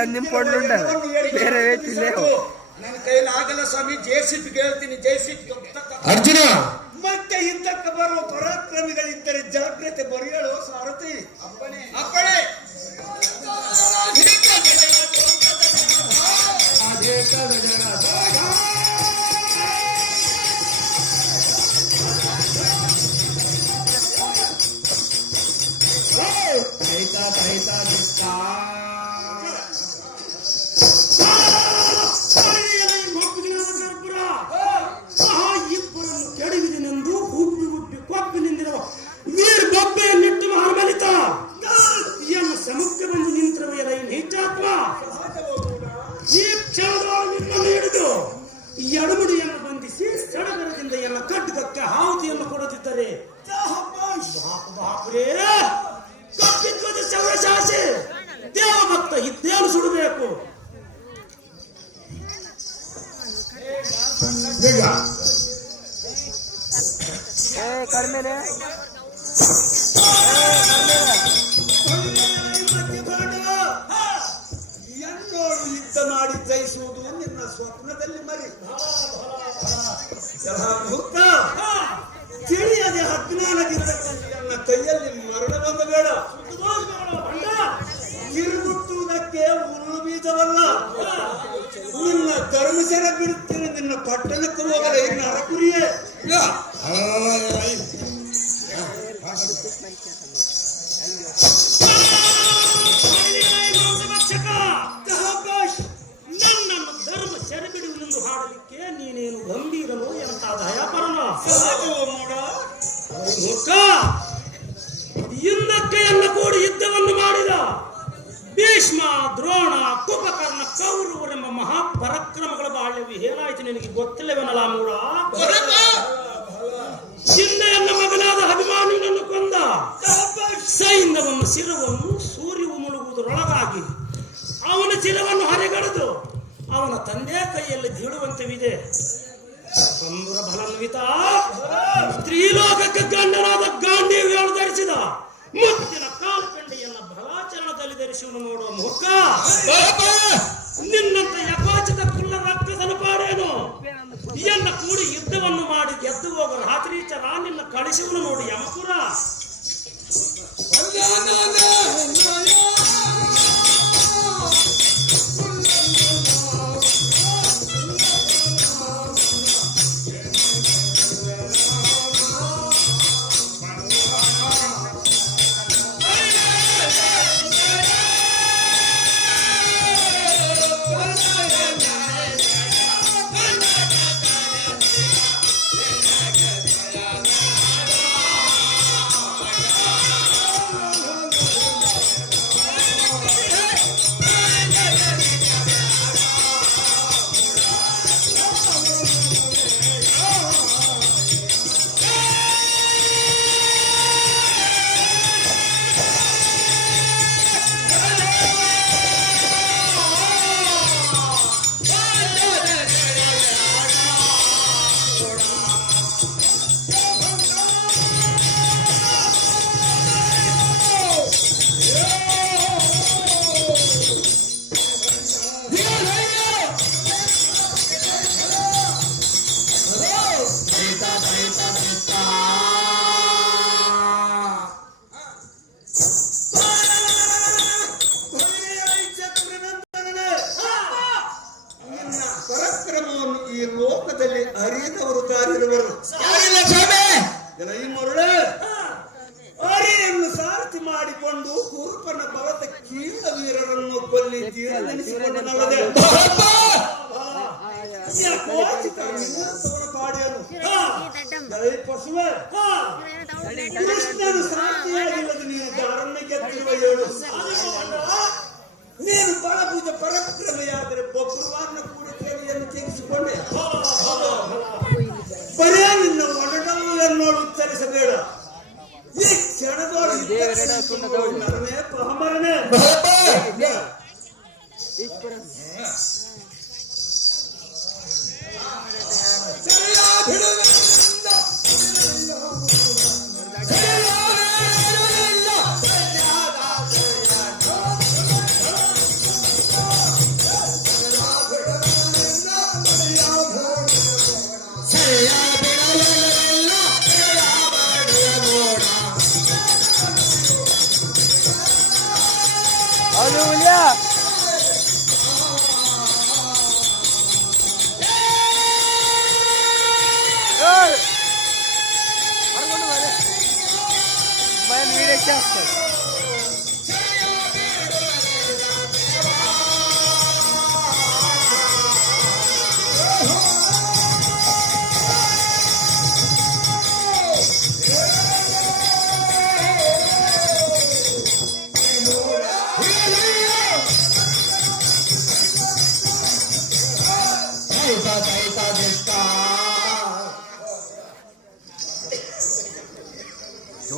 ನಿಂಪೊಂಡುಂಡ ಬೇರೆ ವೇಟಿಲ್ಲ ನನ್ನ ಕೈಲಾಗಲ್ಲ ಸ್ವಾಮಿ. ಜೇಸಿತ್ ಹೇಳ್ತೀನಿ. ಜೇಸಿತ್ ಅರ್ಜುನ ಮತ್ತೆ ಯುದ್ಧಕ್ಕೆ ಬರುವ ಪರಾಕ್ರಮಿಗಳಿದ್ದರೆ ಜಾಗ್ರತೆ ಬರೆಯಲು ಸಾರಥಿ. ಅಪ್ಪಣೆ ಅಪ್ಪಣೆ. ಕೆಡವಿದನೆಂದು ಉಬ್ಬಿ ಉಬ್ಬಿ ಕೊಪ್ಪಿ ನಿಂದಿರುವ ವೀರ್ ಬೊಬ್ಬೆಯನ್ನಿಟ್ಟು ಮಹಾಬಲಿತ ಎನ್ನ ಸಮುದ್ರ ಬಂದು ನಿಂತಿರುವ ನೀಚಾತ್ಮ ಈ ಕ್ಷಣದೊಳಗೆ ನಿನ್ನನ್ನು ಹಿಡಿದು ಎಡಮುಡಿಯನ್ನು ಬಂಧಿಸಿ ಸಡಗರದಿಂದ ಎಲ್ಲ ಖಡ್ಗಕ್ಕೆ ಆಹುತಿಯನ್ನು ಕೊಡದಿದ್ದರೆ ಬಾಪುರೇ ಕಪ್ಪಿದ್ವದ ಶೌರ್ಯಶಾಸಿ ದೇವಭಕ್ತ ಇದ್ದೇನು ಸುಡಬೇಕು. ಕಡಿಮೆ ಎಂದೋಳು ಯುದ್ಧ ಮಾಡಿ ಜಯಿಸುವುದು ನಿನ್ನ ಸ್ವಪ್ನದಲ್ಲಿ ಮರಿ. ಮುಕ್ತ ತಿಳಿಯದೆ ಅಜ್ಞಾನದಿಂದ ನನ್ನ ಕೈಯಲ್ಲಿ ಮರಣ ಬಂದ ಬೇಡ. ಕಿರುಗುಟ್ಟುವುದಕ್ಕೆ ಉರುಳು ಬೀಜವಲ್ಲ. ನಿನ್ನ ಧರ್ಮಸರ ಬಿಡುತ್ತೇನೆ. ನಿನ್ನ ಪಟ್ಟಣಕ್ಕೆ ಹೋಗಲ ಇನ್ನು ಅರಕುರಿಯೇ. ನನ್ನನ್ನು ಧರ್ಮ ಸೆರೆ ಬಿಡುವುದೆಂದು ಹಾಡಲಿಕ್ಕೆ ನೀನೇನು ಗಂಭೀರನು ಎಂತ ದಯಾಪರನ ಹಿಂದಕ್ಕೆ ಎಲ್ಲ ಕೂಡಿ ಯುದ್ಧವನ್ನು ಮಾಡಿದ ಭೀಷ್ಮ ದ್ರೋಣ ಕುಂಭಕರ್ಣ ಕೌರವರೆಂಬ ಮಹಾಪರಾಕ್ರಮಗಳ ಬಾಳ್ಯವು ಏನಾಯ್ತು ನಿನಗೆ ಗೊತ್ತಿಲ್ಲವೆನಲ್ಲ ಮೂಡ. ಚಿನ್ನೆಯನ್ನ ಮಗನಾದ ಅಭಿಮಾನಿಯನ್ನು ಕೊಂದ ಸೈನ್ಯವನ್ನು ಶಿರವನ್ನು ಸೂರ್ಯವು ಮುಳುಗುವುದರೊಳಗಾಗಿ ಅವನ ಚಿರವನ್ನು ಹರಿಗಡೆದು ಅವನ ತಂದೆ ಕೈಯಲ್ಲಿ ಬೀಳುವಂತವಿದೆ. ಬಂಧುರ ಬಲನ್ವಿತ ಸ್ತ್ರೀಲೋಕಕ್ಕೆ ಗಂಡನಾದ ಗಾಂಧೀವ್ಯವನ್ನು ಧರಿಸಿದ ಮುತ್ತಿನ ಕಾಲ್ಕಂಡಿಯನ್ನ ಬಲಾಚರಣದಲ್ಲಿ ಧರಿಸುವನು ನೋಡುವ ಮುಖ. ನಿನ್ನಂತ ಯಪಾಚಿತ ಕುಲ್ಲ ರಕ್ತದನು ಪಾಡೇನು ಎಲ್ಲ ಕೂಡಿ ಯುದ್ಧವನ್ನು ಮಾಡಿ ಗೆದ್ದು ಹೋಗ ರಾತ್ರೀಚರ ನಿನ್ನ ಕಳಿಸುವನು ನೋಡಿ ಯಮಪುರ. ಅರಿಯನ್ನು ಸಾರಥಿ ಮಾಡಿಕೊಂಡು ಕುರುಪನ ಭರತ ಕೀಳ ವೀರರನ್ನು ಕೊಲ್ಲಿದ್ದೀರಲ್ಲದೆ ಕೃಷ್ಣನು ಸಾರಥಿಯಾಗಿಲ್ಲದು ನೀನು ದಾರನ್ನು ಗೆದ್ದಿರುವ ಹೇಳು. ನೀನು ಬಲಭುಜ ಪರಾಕ್ರಮೆಯಾದರೆ ಬೊಬ್ಬುವಾರನ ಕೂಡ ಕೇಳಿಯನ್ನು ತೀರಿಸಿಕೊಂಡೆ. ಬರೇ ನಿನ್ನ ಒಡನನ್ನು ಉತ್ತರಿಸಬೇಡ. ಈ ಕ್ಷಣದೊಳಗೆ ನರನೇ ಪಹಮರನೇ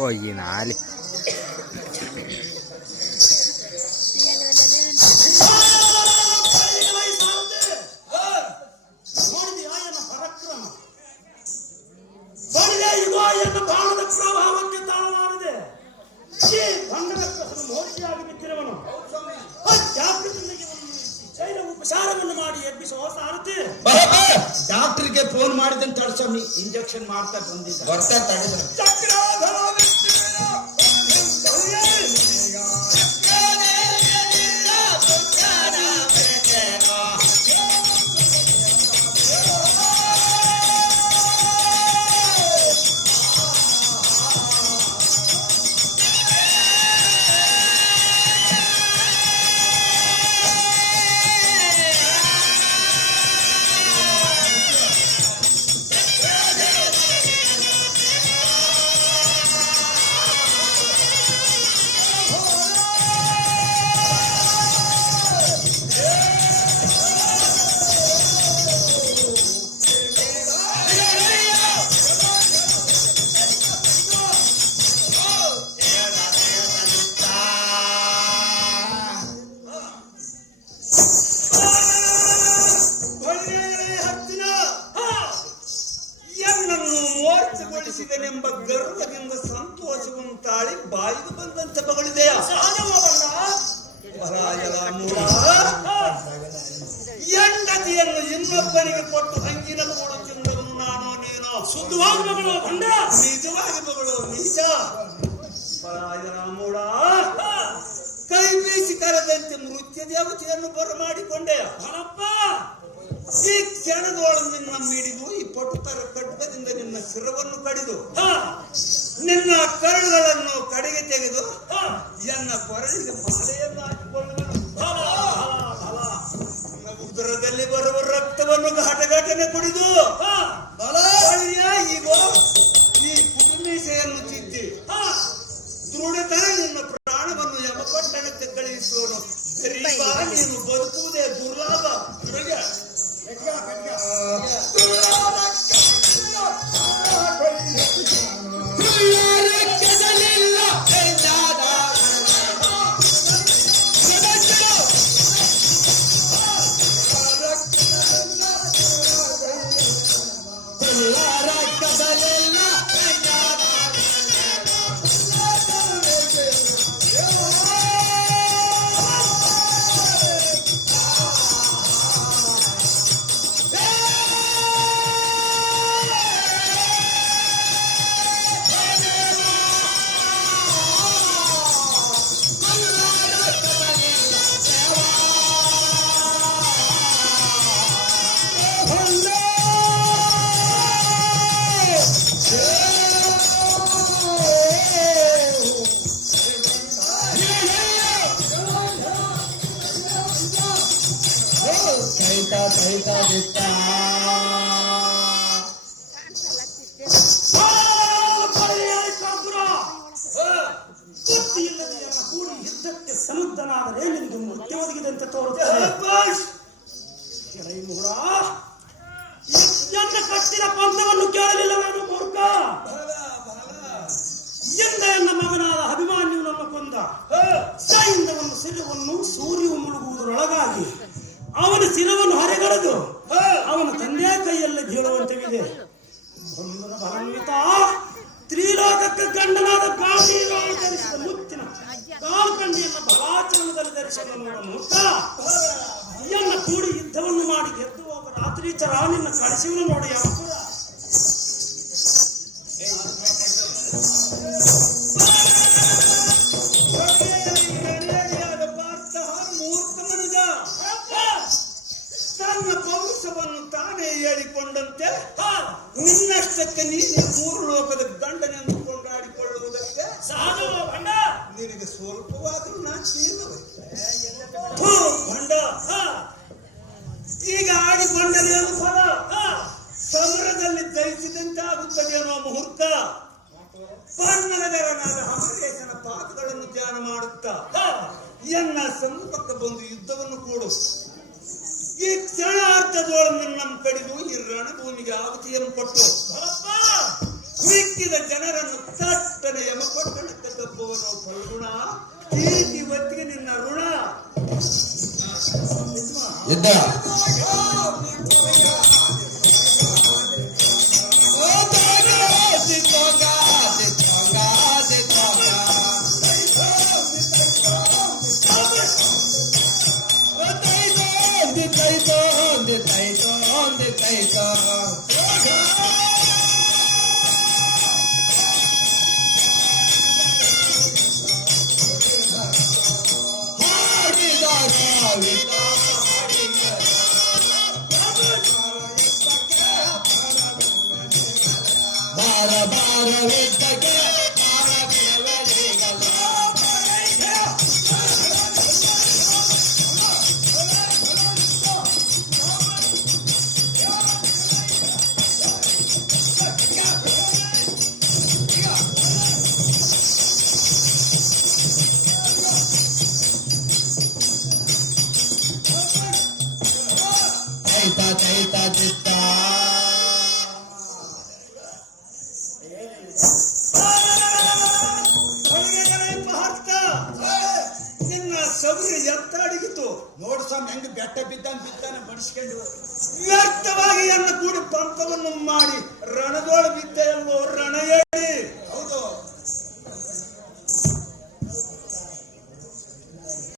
ಹೋಗಿ ನಾಲಿ ನೋಡಿದೆಯಾ ಎನ್ನ ಪರಾಕ್ರಮ? ಬರಲೇ ಇದೋ ಎನ್ನ ಬಾಣದ ಪ್ರಭಾವಕ್ಕೆ ತಾಳಲಾರದೆ ಈ ಬಂಡದ ಕಸನು ಮೋರ್ಚಿಯಾಗಿ ಬಿದ್ದಿರುವನು. ಶೈಲ ಉಪಚಾರವನ್ನು ಮಾಡಿ ಎಬ್ಬಿಸುವ ಸಾರಥಿ ಡಾಕ್ಟರ್ಗೆ ಫೋನ್ ಮಾಡಿದಂತ ತಡ್ಸಮ್ಮಿ ಇಂಜೆಕ್ಷನ್ ಮಾಡ್ತಾ ಬಂದಿದ್ದ ಬರ್ತಾ ತಡೆದ ಮೋರ್ಚಗೊಳಿಸಿದನೆಂಬ ಗರ್ವದಿಂದ ಸಂತೋಷವನ್ನು ತಾಳಿ ಬಾಯಿಗೆ ಬಂದಂತೆ ಮಗಳಿದೆಯಾ? ಹೆಂಡತಿಯನ್ನು ಇನ್ನೊಬ್ಬರಿಗೆ ಕೊಟ್ಟು ಹಂಗಿನ ಕೂಡ ತಿಂದವನು ನಾನು ನೀನು. ಶುದ್ಧವಾಗಿ ಮಗಳು ಬಂಡ ನಿಜವಾಗಿ ಮಗಳು ನಿಜ. ಪರಾಯರ ಮೂಡ ಕೈ ಬೀಸಿ ಕರೆದಂತೆ ಮೃತ್ಯು ದೇವತೆಯನ್ನು ಬರಮಾಡಿಕೊಂಡೆಯ. ಈ ಕ್ಷಣದೊಳಗೆ ನಿನ್ನ ಮಿಡಿದು ಈ ಪಟುತರ ಖಡ್ಗದಿಂದ ನಿನ್ನ ಶಿರವನ್ನು ಕಡಿದು ನಿನ್ನ ಕರುಳುಗಳನ್ನು ಕಡೆಗೆ ತೆಗೆದು ಎನ್ನ ಕೊರಳಿಗೆ ಮಾಲೆಯನ್ನು ಹಾಕಿಕೊಳ್ಳುವನು. ಉದರದಲ್ಲಿ ಬರುವ ರಕ್ತವನ್ನು ಘಟಘಟನೆ ಕುಡಿದು ಈಗ ಈ ಕುಟುಂಬೀಸೆಯನ್ನು ತಿದ್ದಿ ದೃಢತರ ನಿನ್ನ ಪ್ರಾಣವನ್ನು ಯಮಪಟ್ಟಣಕ್ಕೆ ಕಳುಹಿಸುವನು. ಗರೀಬ ನೀನು ಬದುಕುವುದೇ ದುರ್ಲಾಭ. ಯುದ್ಧಕ್ಕೆ ಸಮುದ್ರನಾದರೆ ನಿಮಗೆ ಮೃತ್ಯು ಒದಗಿದಂತೆ ತೋರುತ್ತದೆ. ಎನ್ನ ಕಟ್ಟಿದ ಪಂಥವನ್ನು ಕೇಳಲಿಲ್ಲವೇನು ಮೂರ್ಖ? ಎಂದ ಎನ್ನ ಮಗನಾದ ಅಭಿಮಾನ್ಯುವನ್ನು ಕೊಂದ ಸೈಂದವನ್ನು ಶಿರವನ್ನು ಸೂರ್ಯವು ಮುಳುಗುವುದರೊಳಗಾಗಿ ಅವನ ಶಿರವನ್ನು ಹರೆಗಳೆದು ಅವನ ತಂದೆಯ ಕೈಯಲ್ಲಿ ಬೀಳುವಂತಿದೆ. ಒಂದನ ಬಲಾನ್ವಿತ ತ್ರಿಲೋಕಕ್ಕೆ ಗಂಡನಾದ ಗಾಂಧೀರನ್ನು ಧರಿಸಿದ ಮುತ್ತಿನ ಕಾಲ್ಕಂಡಿಯನ್ನು ಬಲಾಚರಣದಲ್ಲಿ ಧರಿಸಿದ ಮೂರ್ಖ ಎನ್ನ ಕೂಡಿ ಯುದ್ಧವನ್ನು ಮಾಡಿ ಗೆದ್ದು ಹೋಗ ರಾತ್ರಿ ಚರ ನಿನ್ನ ಕಳಿಸಿವನು ನೋಡಿ ಯಮಪುರ. ಮೂರ್ಖ ಮನುಜ ತನ್ನ ಪೌರುಷವನ್ನು ತಾನೇ ಹೇಳಿಕೊಂಡಂತೆ ನಿನ್ನಷ್ಟಕ್ಕೆ ನೀನು ಮೂರು ಲೋಕದ ಗಂಡನೆಂದು ಕೊಂಡಾಡಿಕೊಳ್ಳುವುದಕ್ಕೆ ನಿನಗೆ ಸ್ವಲ್ಪವಾದರೂ ನಾಚಿಲ್ಲವೇ? ಭಂಡ ಈಗ ಆಡಿಕೊಂಡನೇನು ಫಲ? ಸಮರದಲ್ಲಿ ಜಯಿಸಿದಂತೆ ಆಗುತ್ತದೇನೋ ಮುಹೂರ್ತ. ಪನ್ನಗರನಾದ ಅಮರೇಶನ ಪಾದಗಳನ್ನು ಧ್ಯಾನ ಮಾಡುತ್ತಾ ಎನ್ನ ಸಮ್ಮುಖಕ್ಕೆ ಬಂದು ಯುದ್ಧವನ್ನು ಕೂಡು. ಈ ಕ್ಷಣಾರ್ಧದೊಳಗೆ ನಮ್ಮ ಕಡಿದು ಈ ರಣಭೂಮಿಗೆ ಆಹುತಿಯನ್ನು ಕೊಟ್ಟು ಹುಡುಕಿದ ಜನರನ್ನು ತಟ್ಟನೆ ಯಮಪಟ್ಟಣಕ್ಕೆ ತಪ್ಪುವನು ಫಲ್ಗುಣ. ಈ ಹೊತ್ತಿಗೆ ನಿನ್ನ ಋಣ ಯುದ್ಧ ನಿನ್ನ ಸಭೆ ಎತ್ತಾಡಿಗಿತು. ನೋಡು ಸ್ವಾಮಿ ಹೆಂಗ್ ಬೆಟ್ಟ ಬಿದ್ದಾನೆ ಬಡಿಸ್ಕೊಂಡು ವ್ಯರ್ಥವಾಗಿ ಎನ್ನ ಕೂಡಿ ಪಂಪವನ್ನು ಮಾಡಿ ರಣದೊಳ ಬಿದ್ದ ಎಲ್ಲೋ ರಣ